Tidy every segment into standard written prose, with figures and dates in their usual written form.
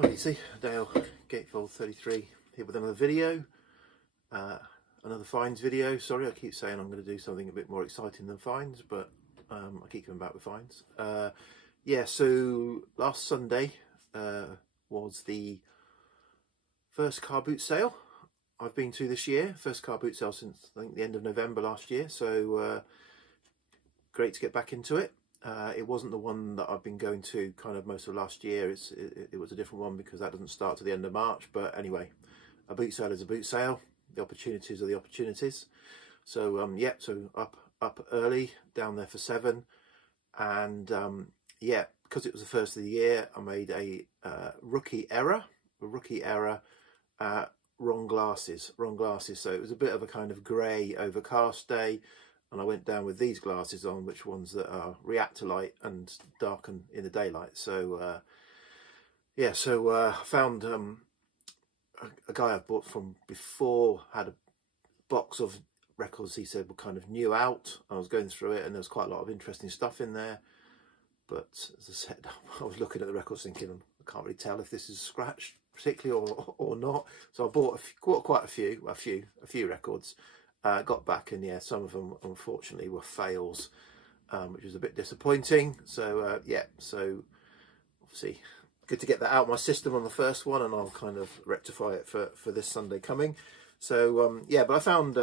Hi Lucy, Dale, Gatefold 33 here with another video, another finds video. Sorry, I keep saying I'm going to do something a bit more exciting than finds, but I keep coming back with finds. Yeah, so last Sunday was the first car boot sale I've been to this year. First car boot sale since I think the end of November last year, so great to get back into it. It wasn't the one that I've been going to kind of most of last year. It was a different one because that doesn't start to the end of March. But anyway, a boot sale is a boot sale. The opportunities are the opportunities. So yeah, so up early, down there for 7, and yeah, because it was the first of the year, I made a rookie error. Wrong glasses. So it was a bit of a kind of grey overcast day. And I went down with these glasses on, which ones that are react to light and darken in the daylight. So yeah, so I found a guy I've bought from before had a box of records he said were kind of new out. I was going through it and there was quite a lot of interesting stuff in there. But as I said, I was looking at the records thinking, I can't really tell if this is scratched particularly or not. So I bought quite a few records. Got back and yeah, some of them unfortunately were fails, which was a bit disappointing. So yeah, so obviously good to get that out of my system on the first one, and I'll kind of rectify it for this Sunday coming. So yeah, but I found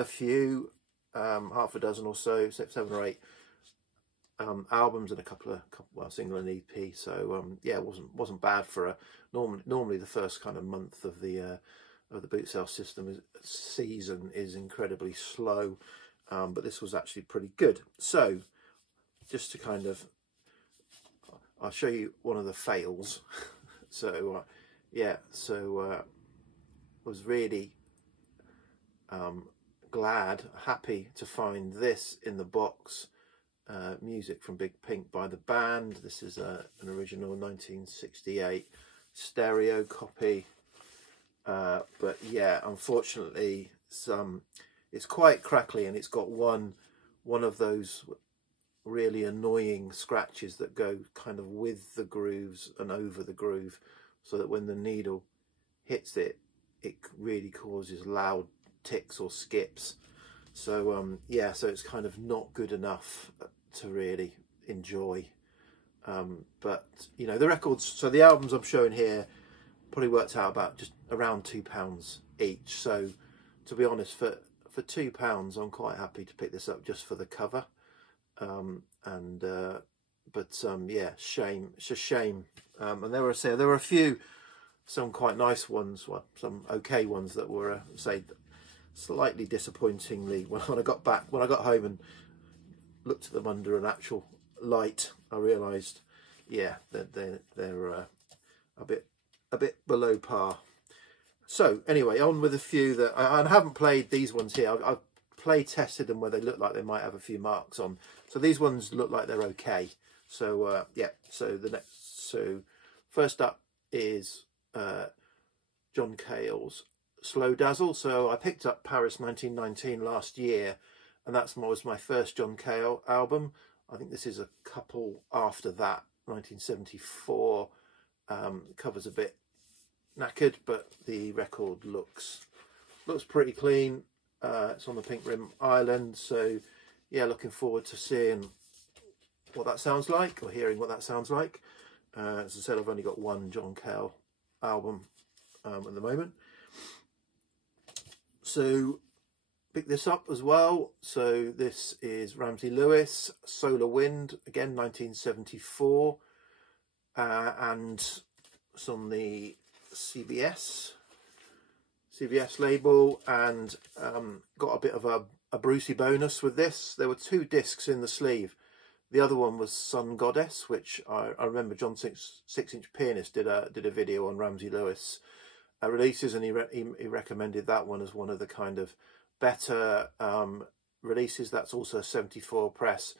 a few, half a dozen or so, 7 or 8 albums and a couple well, single and EP. So yeah, it wasn't bad for a normally the first kind of month of the boot sale season is incredibly slow, but this was actually pretty good. So just to kind of, I'll show you one of the fails. So yeah, so was really happy to find this in the box. Music from Big Pink by the band. This is an original 1968 stereo copy. But yeah, unfortunately, it's quite crackly, and it's got one of those really annoying scratches that go kind of with the grooves and over the groove, so that when the needle hits it, it really causes loud ticks or skips. So yeah, so it's kind of not good enough to really enjoy. But you know, the records, so the albums I'm showing here probably worked out about just around £2 each. So to be honest, for £2 I'm quite happy to pick this up just for the cover. But yeah, shame, it's a shame. And there were a few, some quite nice ones, well, some okay ones that were say slightly disappointingly when I got home and looked at them under an actual light, I realised, yeah, that they're a bit below par. So anyway, on with a few that I haven't played. These ones here, I've play tested them where they look like they might have a few marks on. So these ones look like they're okay. So yeah, so first up is John Cale's Slow Dazzle. So I picked up Paris 1919 last year, and that was my first John Cale album. I think this is a couple after that, 1974. Cover's a bit knackered, but the record looks pretty clean. It's on the Pink Rim Island, so yeah, looking forward to seeing what that sounds like, or hearing what that sounds like. As I said, I've only got one John Cale album at the moment. So pick this up as well. So this is Ramsey Lewis, Solar Wind, again 1974, and it's on the CBS label, and got a bit of a Brucey bonus with this. There were 2 discs in the sleeve. The other one was Sun Goddess, which I remember John 6-inch Pianist did a video on Ramsey Lewis releases, and he recommended that one as one of the kind of better releases. That's also a 74 press.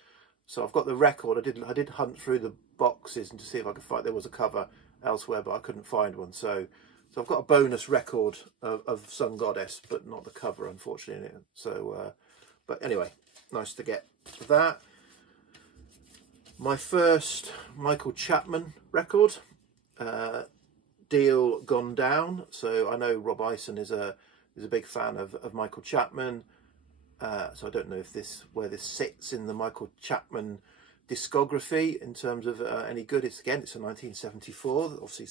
So I've got the record. I did hunt through the boxes and to see if I could find, there was a cover elsewhere, but I couldn't find one. So I've got a bonus record of Sun Goddess, but not the cover, unfortunately. So but anyway, nice to get that. My first Michael Chapman record, deal gone down. So I know Rob Ison is a big fan of Michael Chapman. So I don't know if where this sits in the Michael Chapman discography in terms of any good. It's a 1974. Obviously,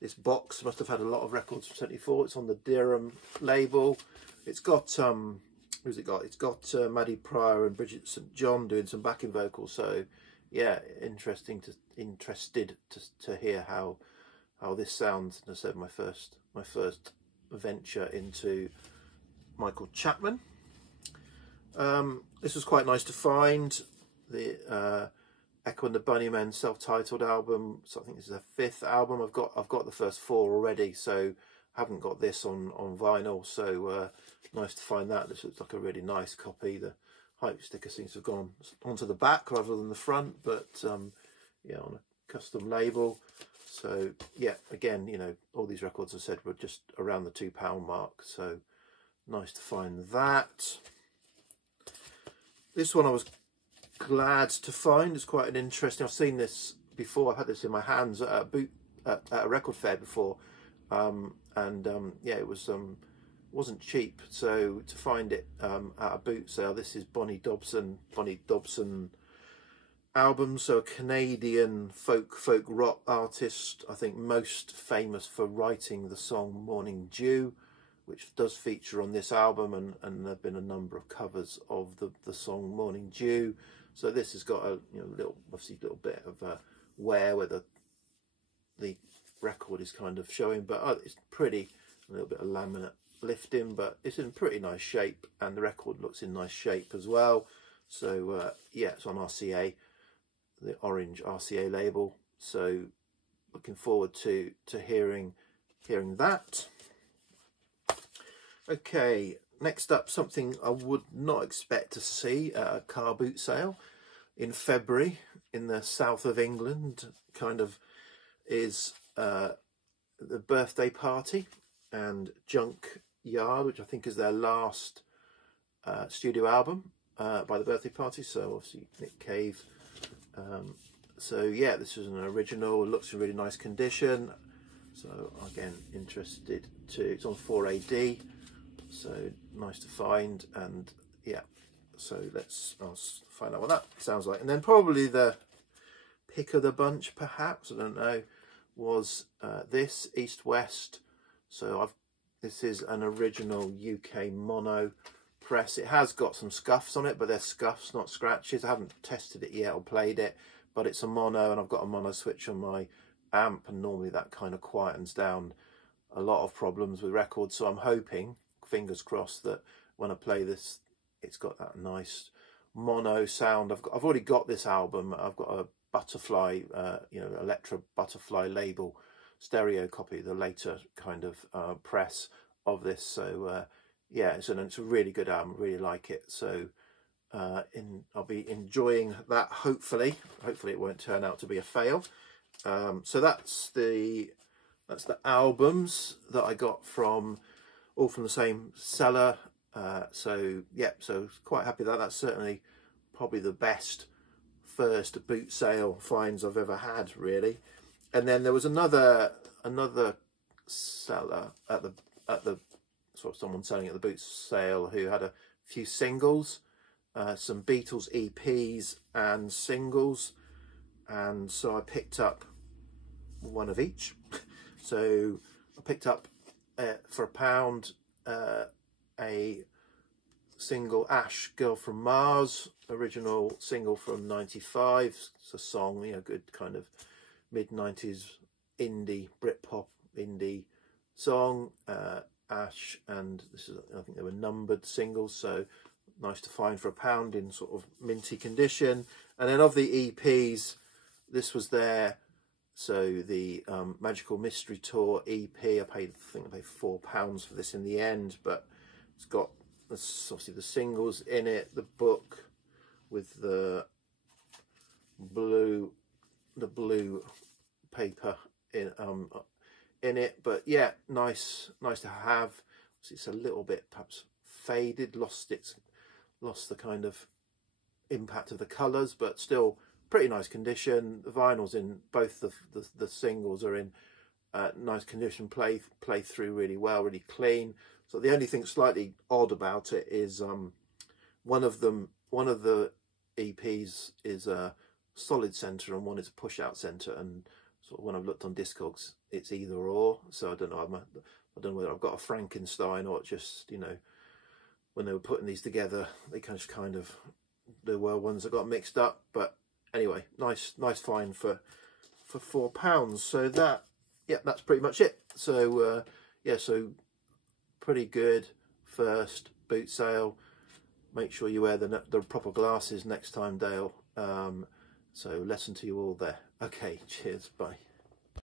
this box must have had a lot of records from 74. It's on the Deerham label. It's got who's it got? It's got Maddie Pryor and Bridget St John doing some backing vocals. So yeah, interested to hear how this sounds. As I said, my first venture into Michael Chapman. This was quite nice to find. The Echo and the Bunnymen self-titled album. So I think this is their 5th album. I've got the first 4 already, so haven't got this on vinyl. So nice to find that. This looks like a really nice copy. The hype sticker seems to have gone onto the back rather than the front, but yeah, on a custom label. So yeah, again, you know, all these records I said were just around the £2 mark. So nice to find that. This one I was glad to find. It's quite an interesting. I've seen this before. I've had this in my hands at a record fair before, yeah, it wasn't cheap. So to find it at a boot sale, this is Bonnie Dobson album. So a Canadian folk rock artist. I think most famous for writing the song Morning Dew, which does feature on this album, and there have been a number of covers of the song Morning Dew. So this has got a little bit of wear where the record is kind of showing, but it's pretty, a little bit of laminate lifting, but it's in pretty nice shape, and the record looks in nice shape as well. So yeah, it's on RCA, the orange RCA label. So looking forward to hearing that. Okay, next up, something I would not expect to see at a car boot sale in February in the south of England, kind of, is the Birthday Party and Junk Yard, which I think is their last studio album by the Birthday Party. So obviously Nick Cave. So yeah, this is an original. It looks in really nice condition. So again, interested to. It's on 4AD. So nice to find, and yeah, so I'll find out what that sounds like. And then probably the pick of the bunch, perhaps, I don't know, was this East West. So this is an original UK mono press. It has got some scuffs on it, but they're scuffs, not scratches. I haven't tested it yet or played it, but it's a mono, and I've got a mono switch on my amp, and normally that kind of quietens down a lot of problems with records. So I'm hoping, fingers crossed, that when I play this, it's got that nice mono sound. I've already got this album. I've got a Butterfly, Electra Butterfly label stereo copy, the later kind of press of this. So yeah, it's a really good album. Really like it. So I'll be enjoying that. Hopefully it won't turn out to be a fail. So that's the albums that I got from. All from the same seller. So yeah, so quite happy that that's certainly probably the best first boot sale finds I've ever had, really. And then there was another seller at the sort of someone selling at the boot sale who had a few singles, some Beatles EPs and singles, and so I picked up one of each. So I picked up for £1 a single, Ash, Girl from Mars, original single from '95. It's a song, good kind of mid-90s indie, Britpop indie song. Ash, and this is, I think they were numbered singles, so nice to find for £1 in sort of minty condition. And then of the EPs, this was there. So the Magical Mystery Tour EP, I think I paid £4 for this in the end, but it's got obviously the singles in it, the book with the blue paper in it. But yeah, nice to have. It's a little bit perhaps faded, lost the kind of impact of the colours, but still pretty nice condition. The vinyls in both the singles are in nice condition, play through really well, really clean. So the only thing slightly odd about it is one of the EPs is a solid center and one is a push out center, and sort of when I've looked on Discogs it's either or, so I don't know, I don't know whether I've got a Frankenstein or it's just, you know, when they were putting these together they kind of there were ones that got mixed up. But anyway, nice find for £4. So that, yeah, that's pretty much it. So yeah, so pretty good first boot sale. Make sure you wear the proper glasses next time, Dale. So lesson to you all there. Okay, cheers, bye.